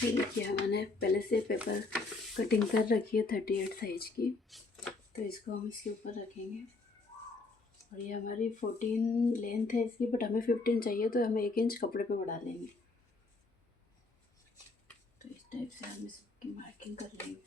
ये देखिए हमने पहले से पेपर कटिंग कर रखी है 38 साइज की, तो इसको हम इसके ऊपर रखेंगे। और ये हमारी 14 लेंथ है इसकी, बट हमें 15 चाहिए, तो हमें 1 इंच कपड़े पे बढ़ा लेंगे। तो इस टाइप से हम इसकी मार्किंग कर लेंगे।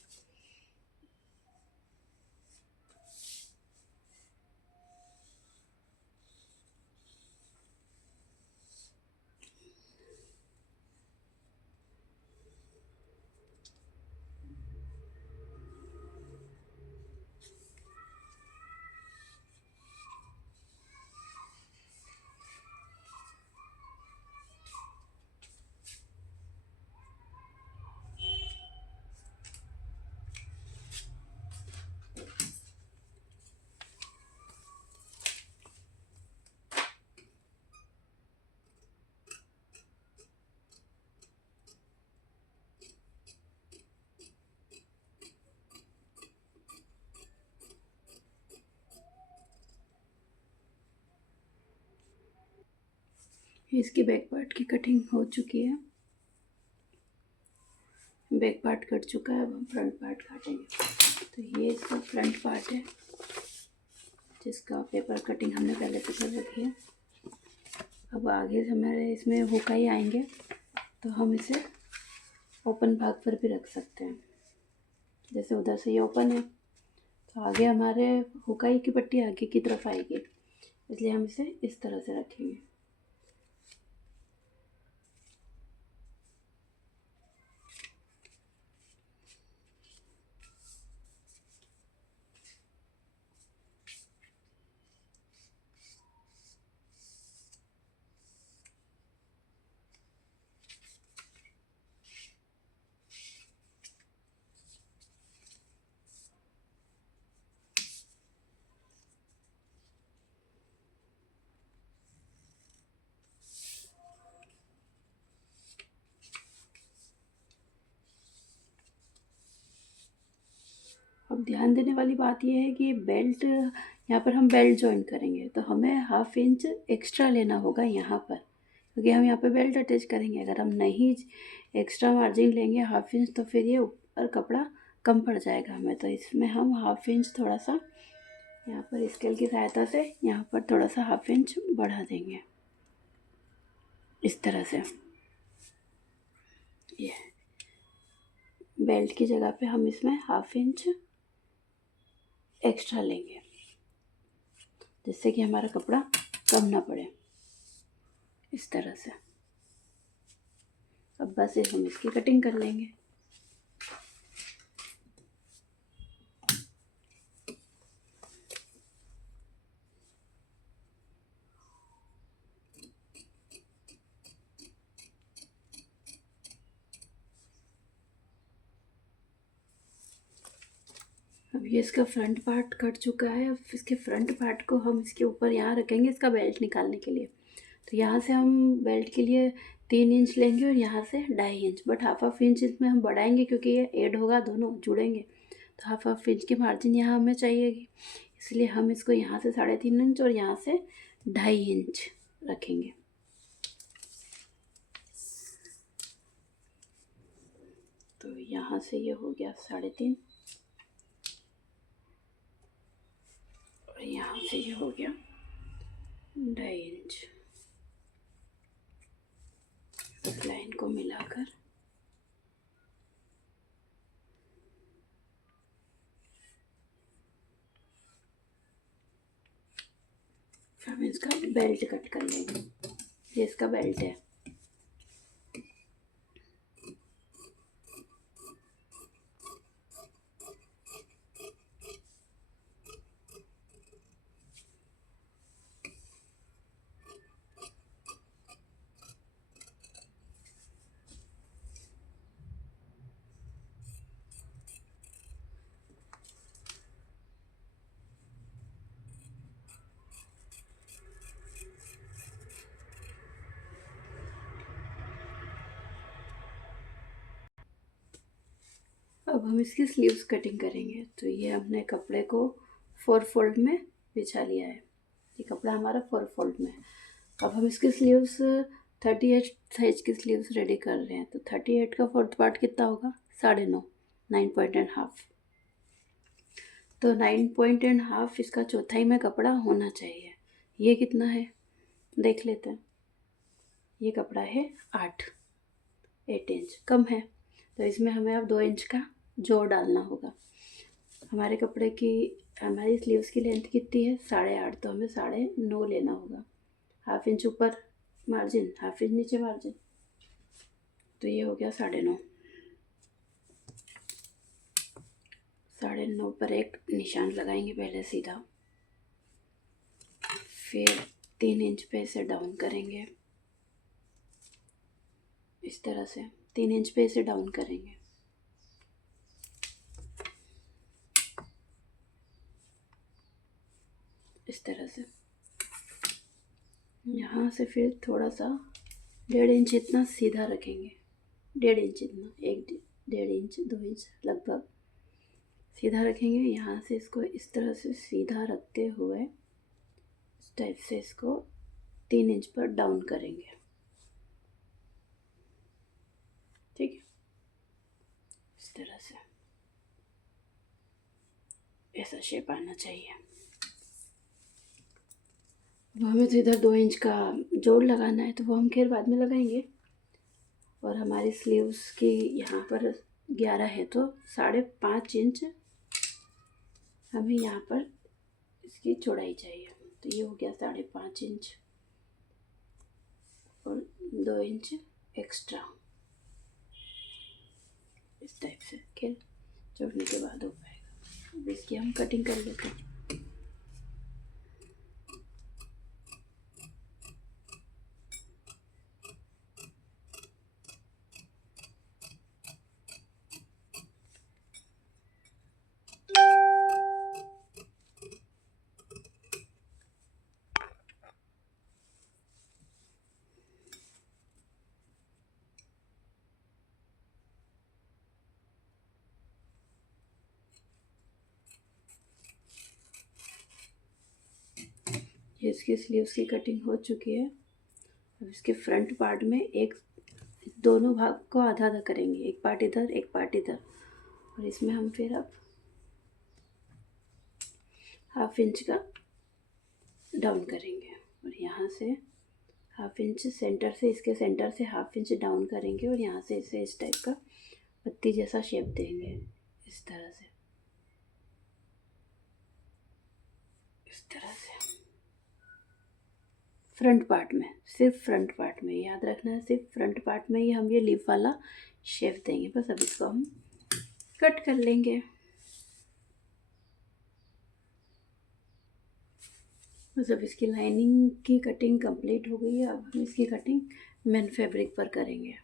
इसकी बैक पार्ट की कटिंग हो चुकी है। बैक पार्ट कट चुका है, अब हम फ्रंट पार्ट काटेंगे। तो ये इसका फ्रंट पार्ट है, जिसका पेपर कटिंग हमने पहले से कर रखी है। अब आगे से हमारे इसमें हुकाई आएंगे, तो हम इसे ओपन भाग पर भी रख सकते हैं। जैसे उधर से ये ओपन है, तो आगे हमारे हुकाई की पट्टी आगे की तरफ आएगी, इसलिए हम इसे इस तरह से रखेंगे। अब ध्यान देने वाली बात यह है कि बेल्ट, यहाँ पर हम बेल्ट जॉइन करेंगे, तो हमें 1/2 इंच एक्स्ट्रा लेना होगा यहाँ पर, क्योंकि हम यहाँ पर बेल्ट अटैच करेंगे। अगर हम नहीं एक्स्ट्रा मार्जिन लेंगे 1/2 इंच, तो फिर ये ऊपर कपड़ा कम पड़ जाएगा हमें। तो इसमें हम 1/2 इंच थोड़ा सा यहाँ पर स्केल की सहायता से यहाँ पर थोड़ा सा 1/2 इंच बढ़ा देंगे, इस तरह से। ये बेल्ट की जगह पे हम इसमें 1/2 इंच एक्स्ट्रा लेंगे, जिससे कि हमारा कपड़ा कम ना पड़े, इस तरह से। अब बस हम इसकी कटिंग कर लेंगे। अब ये इसका फ्रंट पार्ट कट चुका है। अब इसके फ्रंट पार्ट को हम इसके ऊपर यहाँ रखेंगे, इसका बेल्ट निकालने के लिए। तो यहाँ से हम बेल्ट के लिए 3 इंच लेंगे, और यहाँ से 2.5 इंच, बट 1/2 इंच इसमें हम बढ़ाएंगे, क्योंकि ये ऐड होगा, दोनों जुड़ेंगे। तो 1/2 इंच की मार्जिन यहाँ हमें चाहिएगी, इसलिए हम इसको यहाँ से 3.5 इंच और यहाँ से 2.5 इंच रखेंगे। तो यहाँ से ये हो गया 3.5, और यहाँ से ये हो गया 2.5 इंच। इस लाइन को मिलाकर हम इसका बेल्ट कट कर लेंगे। ये इसका बेल्ट है। अब हम इसकी स्लीव्स कटिंग करेंगे। तो ये हमने कपड़े को 4 फोल्ड में बिछा लिया है। ये कपड़ा हमारा 4 फोल्ड में है। अब हम इसकी स्लीव्स 38 साइज की स्लीव्स रेडी कर रहे हैं, तो 38 का फोर्थ पार्ट कितना होगा? 9.5, 9.5। तो 9.5 इसका चौथाई में कपड़ा होना चाहिए। ये कितना है देख लेते हैं। ये कपड़ा है 8 इंच, कम है, तो इसमें हमें अब 2 इंच का जोड़ डालना होगा। हमारे कपड़े की, हमारी स्लीव्स की लेंथ कितनी है? 8.5, तो हमें 9.5 लेना होगा। हाफ इंच ऊपर मार्जिन, हाफ इंच नीचे मार्जिन, तो ये हो गया 9.5। 9.5 पर एक निशान लगाएंगे पहले सीधा, फिर 3 इंच पे इसे डाउन करेंगे, इस तरह से 3 इंच पे इसे डाउन करेंगे। इस तरह से यहाँ से फिर थोड़ा सा 1.5 इंच इतना सीधा रखेंगे, 1.5 इंच इतना, 1.5 इंच 2 इंच लगभग सीधा रखेंगे। यहाँ से इसको इस तरह से सीधा रखते हुए इस टाइप से इसको 3 इंच पर डाउन करेंगे, ठीक है। इस तरह से ऐसा शेप आना चाहिए। वो हमें तो इधर 2 इंच का जोड़ लगाना है, तो वो हम खैर बाद में लगाएंगे। और हमारी स्लीव्स की यहाँ पर 11 है, तो 5.5 इंच हमें यहाँ पर इसकी चौड़ाई चाहिए। तो ये हो गया 5.5 इंच और 2 इंच एक्स्ट्रा, इस टाइप से खैर जोड़ने के बाद हो पाएगा। अब इसकी हम कटिंग कर लेते हैं। ये इसकी स्लीव्स की कटिंग हो चुकी है। अब इसके फ्रंट पार्ट में एक, दोनों भाग को आधा आधा करेंगे, एक पार्ट इधर एक पार्ट इधर, और इसमें हम फिर अब हाफ इंच का डाउन करेंगे। और यहाँ से हाफ इंच सेंटर से, इसके सेंटर से हाफ इंच डाउन करेंगे और यहाँ से इसे इस टाइप का पत्ती जैसा शेप देंगे, इस तरह से, इस तरह से फ्रंट पार्ट में, सिर्फ फ्रंट पार्ट में, याद रखना है सिर्फ फ्रंट पार्ट में ही हम ये लीफ वाला शेप देंगे। बस अब इसको हम कट कर लेंगे। बस अब इसकी लाइनिंग की कटिंग कंप्लीट हो गई है। अब हम इसकी कटिंग मेन फैब्रिक पर करेंगे।